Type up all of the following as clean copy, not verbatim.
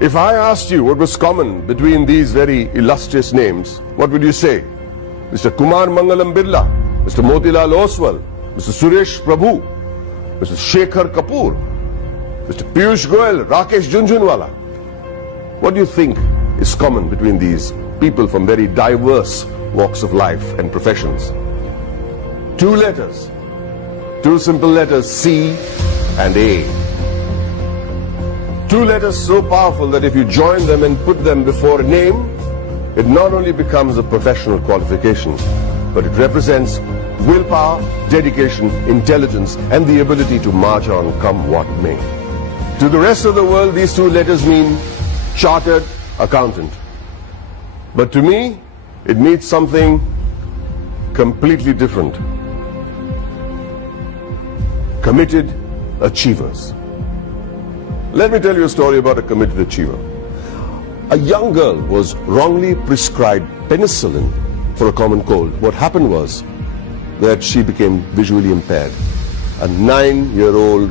If I asked you what was common between these very illustrious names, what would you say? Mr. Kumar Mangalam Birla, Mr. Motilal Oswal, Mr. Suresh Prabhu, Mr. Shekhar Kapoor, Mr. Piyush Goyal, Rakesh Jhunjhunwala. What do you think is common between these people from very diverse walks of life and professions? Two letters, two simple letters, C and A. Two letters so powerful that if you join them and put them before a name, it not only becomes a professional qualification, but it represents willpower, dedication, intelligence, and the ability to march on come what may. To the rest of the world, these two letters mean chartered accountant. But to me, it means something completely different. Committed achievers. Let me tell you a story about a committed achiever. A young girl was wrongly prescribed penicillin for a common cold. What happened was that she became visually impaired. A 9-year-old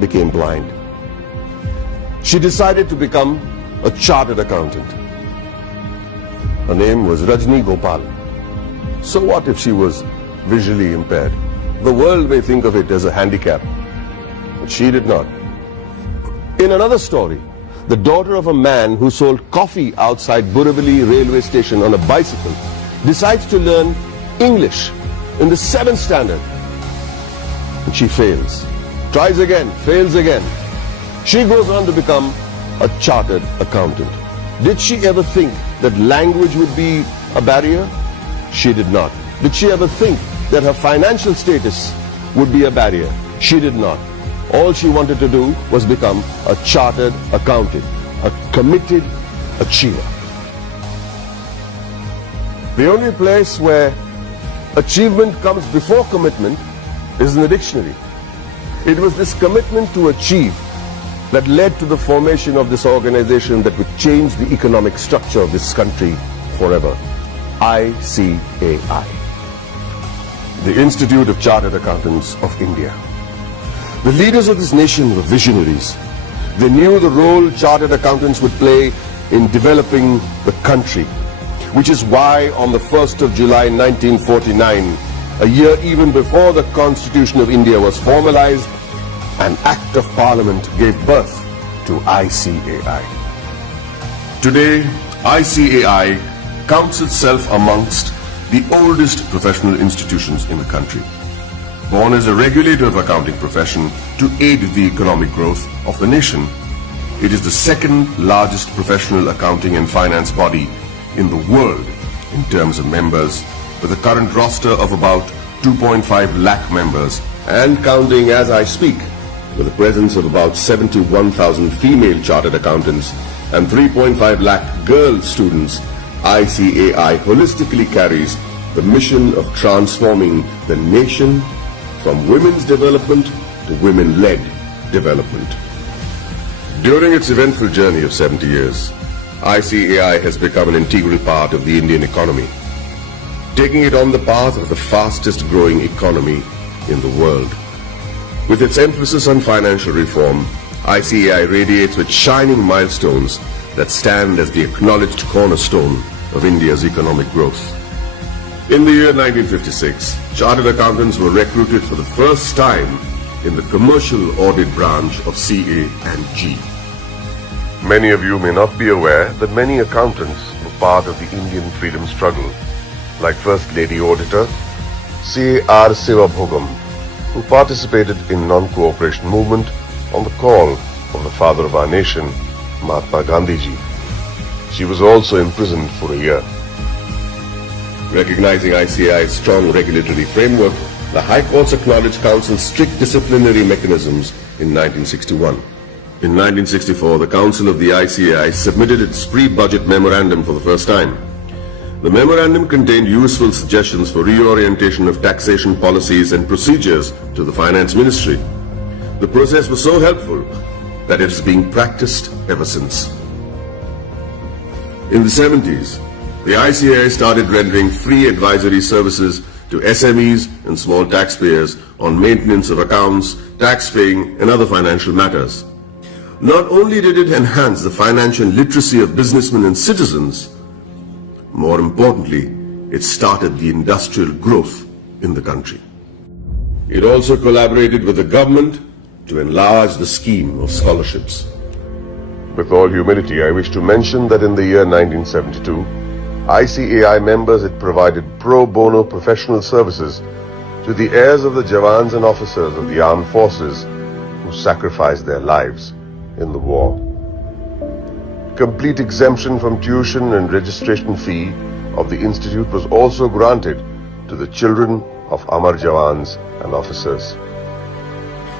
became blind. She decided to become a chartered accountant. Her name was Rajni Gopal. So what if she was visually impaired? The world may think of it as a handicap, but she did not. In another story, the daughter of a man who sold coffee outside Borivali railway station on a bicycle decides to learn English in the 7th standard. And she fails. Tries again, fails again. She goes on to become a chartered accountant. Did she ever think that language would be a barrier? She did not. Did she ever think that her financial status would be a barrier? She did not. All she wanted to do was become a chartered accountant, a committed achiever. The only place where achievement comes before commitment is in the dictionary. It was this commitment to achieve that led to the formation of this organization that would change the economic structure of this country forever. ICAI, the Institute of Chartered Accountants of India. The leaders of this nation were visionaries. They knew the role chartered accountants would play in developing the country, which is why on the 1st of July 1949, a year even before the Constitution of India was formalized, an Act of Parliament gave birth to ICAI. Today, ICAI counts itself amongst the oldest professional institutions in the country. Born as a regulator of accounting profession to aid the economic growth of the nation, it is the second largest professional accounting and finance body in the world in terms of members, with a current roster of about 2.5 lakh members and counting as I speak, with a presence of about 71,000 female chartered accountants and 3.5 lakh girl students. ICAI holistically carries the mission of transforming the nation from women's development to women-led development. During its eventful journey of 70 years, ICAI has become an integral part of the Indian economy, taking it on the path of the fastest growing economy in the world. With its emphasis on financial reform, ICAI radiates with shining milestones that stand as the acknowledged cornerstone of India's economic growth. In the year 1956, chartered accountants were recruited for the first time in the commercial audit branch of CA and G. Many of you may not be aware that many accountants were part of the Indian freedom struggle, like First Lady Auditor C.A.R. Sivabhogam, who participated in non-cooperation movement on the call of the father of our nation, Mahatma Gandhi ji. She was also imprisoned for a year. Recognizing ICAI's strong regulatory framework, the High Courts acknowledged Council's strict disciplinary mechanisms in 1961. In 1964, the Council of the ICAI submitted its pre-budget memorandum for the first time. The memorandum contained useful suggestions for reorientation of taxation policies and procedures to the Finance Ministry. The process was so helpful that it is being practiced ever since. In the 70s, the ICAI started rendering free advisory services to SMEs and small taxpayers on maintenance of accounts, tax paying, and other financial matters. Not only did it enhance the financial literacy of businessmen and citizens, more importantly, it started the industrial growth in the country. It also collaborated with the government to enlarge the scheme of scholarships. With all humility, I wish to mention that in the year 1972, ICAI members had provided pro bono professional services to the heirs of the Jawans and officers of the armed forces who sacrificed their lives in the war. Complete exemption from tuition and registration fee of the institute was also granted to the children of Amar Jawans and officers.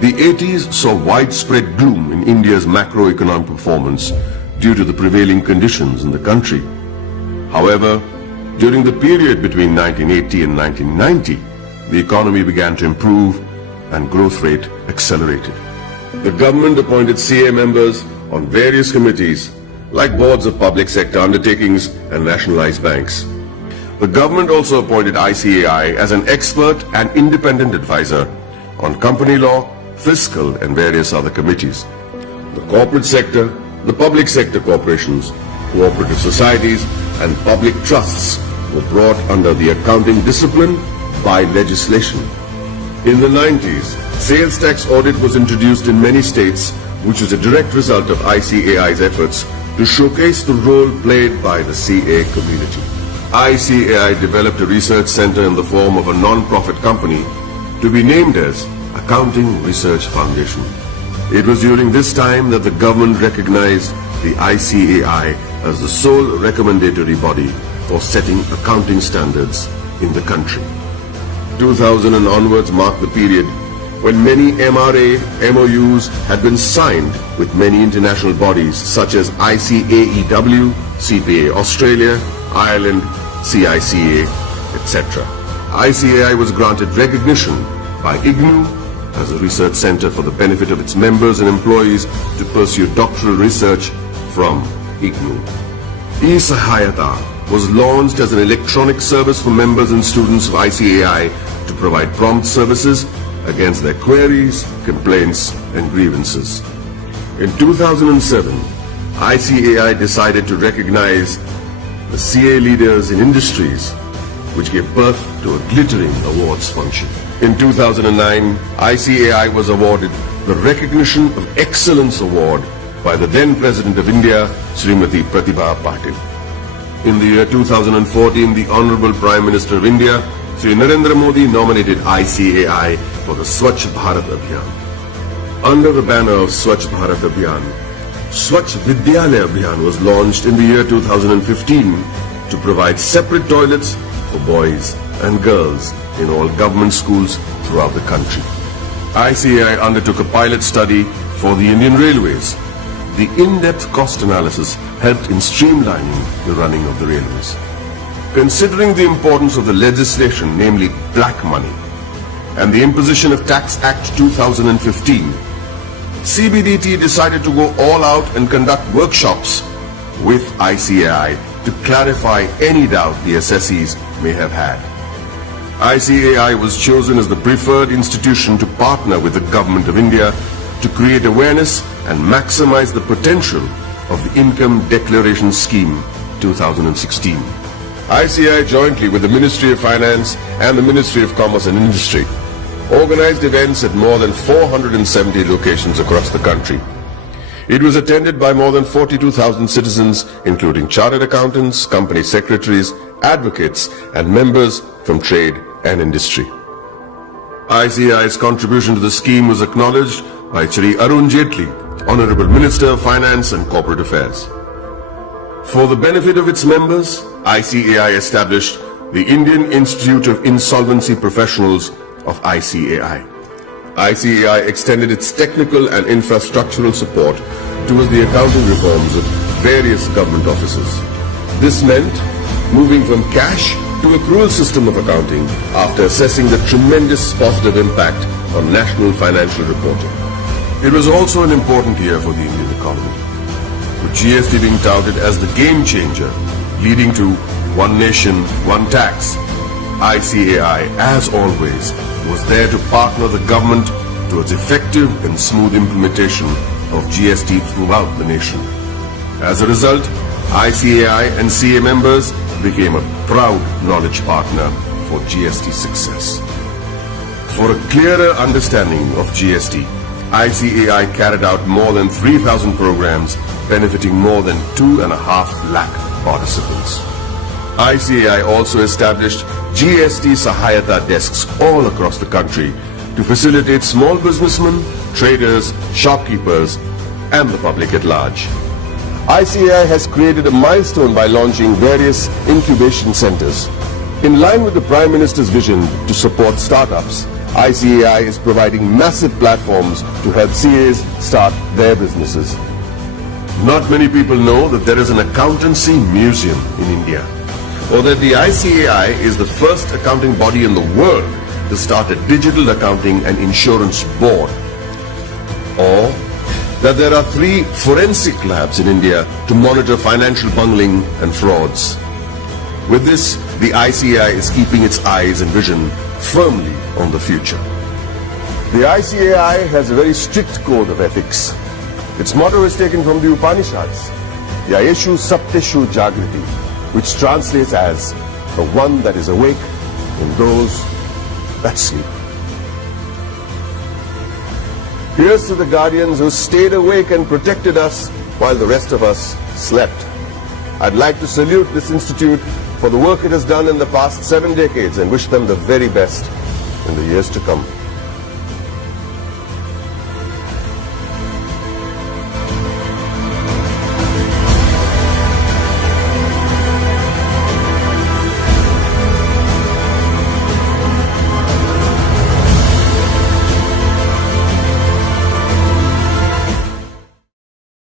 The 80s saw widespread gloom in India's macroeconomic performance due to the prevailing conditions in the country. However, during the period between 1980 and 1990, the economy began to improve and growth rate accelerated. The government appointed CA members on various committees like boards of public sector undertakings and nationalized banks. The government also appointed ICAI as an expert and independent advisor on company law, fiscal and various other committees. The corporate sector, the public sector corporations, cooperative societies and public trusts were brought under the accounting discipline by legislation. In the 90s, sales tax audit was introduced in many states, which was a direct result of ICAI's efforts to showcase the role played by the CA community. ICAI developed a research center in the form of a non-profit company to be named as Accounting Research Foundation. It was during this time that the government recognized the ICAI as the sole recommendatory body for setting accounting standards in the country. 2000 and onwards marked the period when many MRA MOUs had been signed with many international bodies such as ICAEW, CPA Australia, Ireland, CICA, etc. ICAI was granted recognition by IGNU as a research center for the benefit of its members and employees to pursue doctoral research from IGNU. E-Sahayata was launched as an electronic service for members and students of ICAI to provide prompt services against their queries, complaints and grievances. In 2007, ICAI decided to recognize the CA leaders in industries, which gave birth to a glittering awards function. In 2009, ICAI was awarded the Recognition of Excellence Award by the then President of India, Srimati Pratibha Patil. In the year 2014, the Honorable Prime Minister of India, Sri Narendra Modi, nominated ICAI for the Swachh Bharat Abhiyan. Under the banner of Swachh Bharat Abhiyan, Swachh Vidyalaya Abhiyan was launched in the year 2015 to provide separate toilets for boys and girls in all government schools throughout the country. ICAI undertook a pilot study for the Indian Railways. The in-depth cost analysis helped in streamlining the running of the railways. Considering the importance of the legislation, namely black money, and the imposition of Tax Act 2015, CBDT decided to go all out and conduct workshops with ICAI to clarify any doubt the assessees may have had. ICAI was chosen as the preferred institution to partner with the Government of India to create awareness and maximize the potential of the Income Declaration Scheme 2016. ICAI, jointly with the Ministry of Finance and the Ministry of Commerce and Industry, organized events at more than 470 locations across the country. It was attended by more than 42,000 citizens, including chartered accountants, company secretaries, advocates, and members from trade and industry. ICAI's contribution to the scheme was acknowledged by Shri Arun Jaitley, Honorable Minister of Finance and Corporate Affairs. For the benefit of its members, ICAI established the Indian Institute of Insolvency Professionals of ICAI. ICAI extended its technical and infrastructural support towards the accounting reforms of various government offices. This meant moving from cash to accrual system of accounting after assessing the tremendous positive impact on national financial reporting. It was also an important year for the Indian economy, with GST being touted as the game changer, leading to one nation, one tax. ICAI, as always, was there to partner the government towards effective and smooth implementation of GST throughout the nation. As a result, ICAI and CA members became a proud knowledge partner for GST success. For a clearer understanding of GST, ICAI carried out more than 3,000 programs benefiting more than 2.5 lakh participants. ICAI also established GST Sahayata desks all across the country to facilitate small businessmen, traders, shopkeepers, and the public at large. ICAI has created a milestone by launching various incubation centers. In line with the Prime Minister's vision to support startups, ICAI is providing massive platforms to help CAs start their businesses. Not many people know that there is an accountancy museum in India, or that the ICAI is the first accounting body in the world to start a digital accounting and insurance board, or that there are 3 forensic labs in India to monitor financial bungling and frauds. With this, the ICAI is keeping its eyes and vision firmly on the future. The ICAI has a very strict code of ethics. Its motto is taken from the Upanishads, Yayeshu Sapteshu Jagriti, which translates as the one that is awake in those that sleep. Here's to the guardians who stayed awake and protected us while the rest of us slept. I'd like to salute this institute for the work it has done in the past 7 decades and wish them the very best in the years to come.